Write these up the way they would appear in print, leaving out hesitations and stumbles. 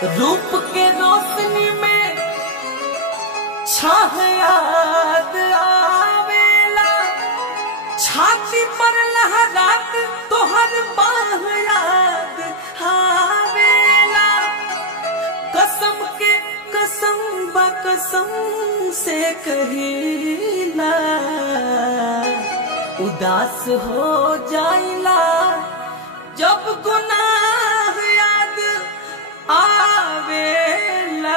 रूप के रोशनी में छाह याद आवेला, छाती पर लहरात तोहर बाह याद आवेला। कसम के कसम बा कसम से कहिला, उदास हो जाइला जब गुनाह याद आवेला।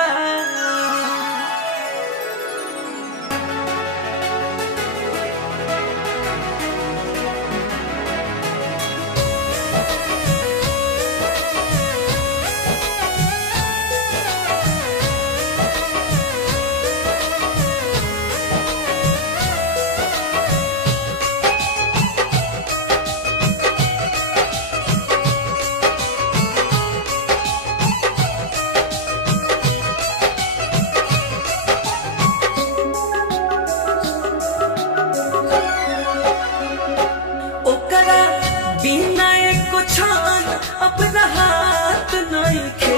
अब राहत नहीं खे,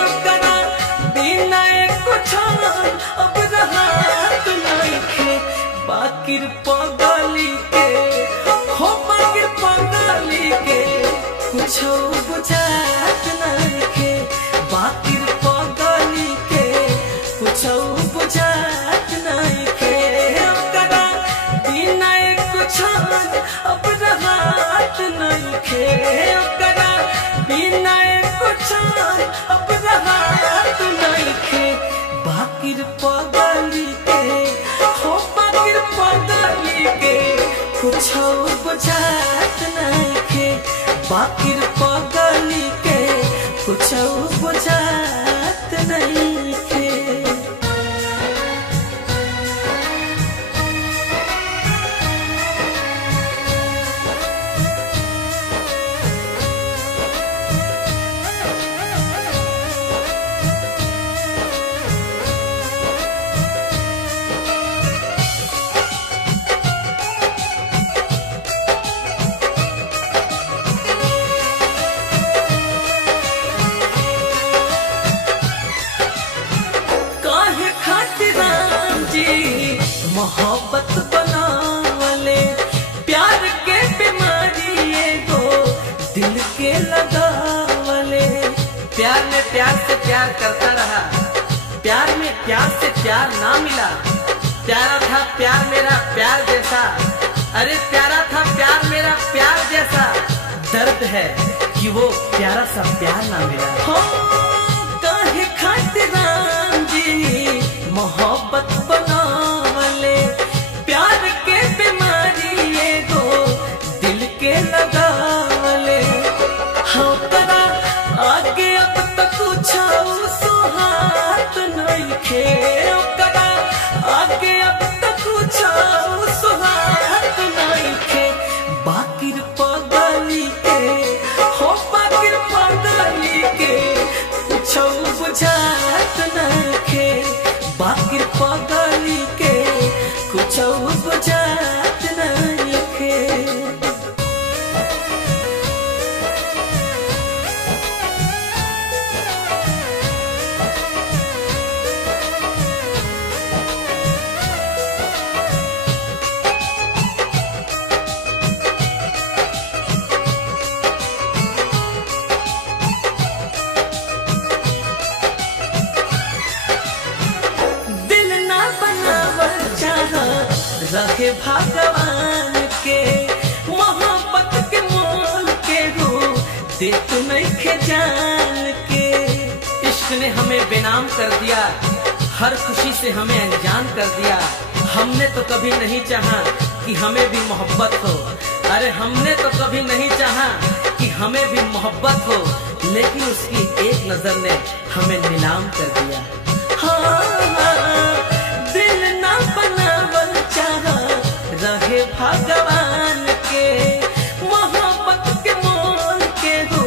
ओकरा बिना एको छान अब राहत नहीं खे। बाकिर पगली के हो, बाकिर पगली के कुछ बुझात नहीं खे। बाकिर पगली के कुछ बुझात नहीं खे, ओकरा बिना एको छान अब राहत नहीं खे। ओकरा बिना कुछ अब राहत नहीं खे। बाकिर पगली के हो, बाकिर पगली के कुछ बुझात नहीं खे। बाकिर पगली के कुछ बुझात नहीं खे। मोहब्बत बनावले प्यार के बीमारी एगो दिल के लगावले। प्यार में प्यार से प्यार करता रहा, प्यार में प्यार से प्यार ना मिला। प्यारा था प्यार मेरा प्यार जैसा, अरे प्यारा था प्यार मेरा प्यार जैसा। दर्द है कि वो प्यारा सा प्यार ना मिला। हो काहे खातिर राम जी मोहब्बत बनावले प्यार के बीमारी एगो दिल के लगावले। हाँ तरा आगे अब तक कुछ सुहात नहीं खे, ओकरा आगे अब तक कुछ सुहात नहीं खे। बाकिर पगली के हो, बाकिर पगली के कुछ बुझात नहीं खे। बाकिर पगली के कुछ बुझात नहीं खे। रहे भगवान के मोहब्बत के मोल के हो, देख नहीं खे जान के। इश्क ने हमें बेनाम कर दिया, हर खुशी से हमें अनजान कर दिया। हमने तो कभी नहीं चाहा कि हमें भी मोहब्बत हो, अरे हमने तो कभी नहीं चाहा कि हमें भी मोहब्बत हो। लेकिन उसकी एक नजर ने हमें नीलाम कर दिया। हाँ दिल ना बनावल चाहा रहे भगवान के मोहब्बत के मोल के हो,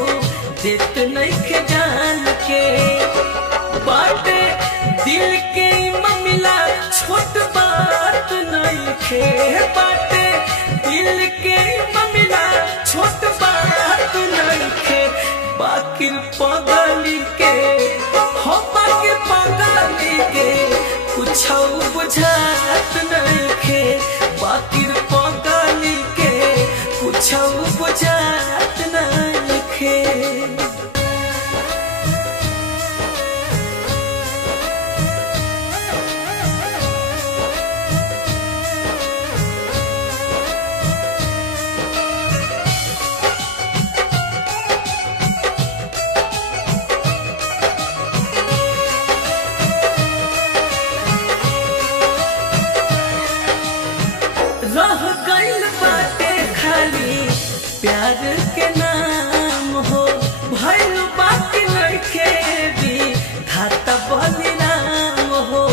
देत नहीं खे जान के। बाटे दिल के मामला छोट बात नहीं खे, बाटे दिल के मामला छोट बात नहीं खे। बाकिर पगली के हो बाकी पगली के कुछ बुझात नहीं खे, बाकी पगली के कुछ बुझात नहीं खे। रह गइल बाटे खाली प्यार के नाम हो, भइल बाकी नइखे भी धाता बलिराम हो।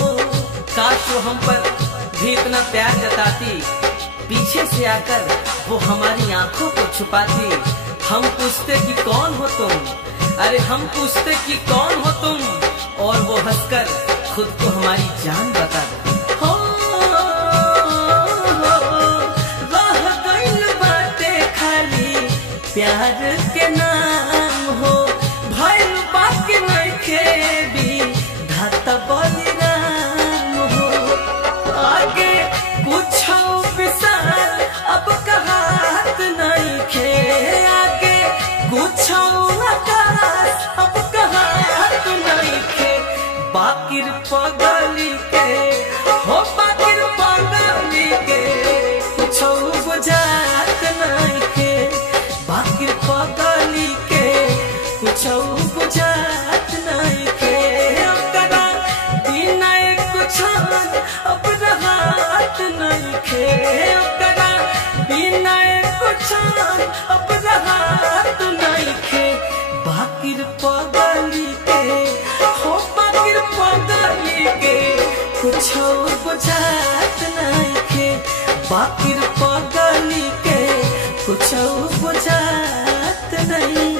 काश वो हम पर भी इतना प्यार जताती, पीछे से आकर वो हमारी आंखों को छुपाती। हम पूछते कि कौन हो तुम, अरे हम पूछते कि कौन हो तुम, और वो हंसकर खुद को हमारी जान बता दे। प्यार के नाम हो, भइल बाकी नइखे भी धाता बलिराम हो। आगे कुछ विशाल अब कहात नइखे, आगे कुछ आकाश अब कहात नइखे। बाकी पगली के हो, बाकी पगली के कुछ बुझात नइखे, बाकी पगली के कुछ बुझात नहीं खे। ओकरा बिना कुछ अब रहत नहीं खे, ओकरा बिना कुछ अब रहत नहीं खे। बाकी पगली के हो, बाकी पगली के कुछ बुझात नहीं खे, बाकी पगली के कुछ बुझात नहीं।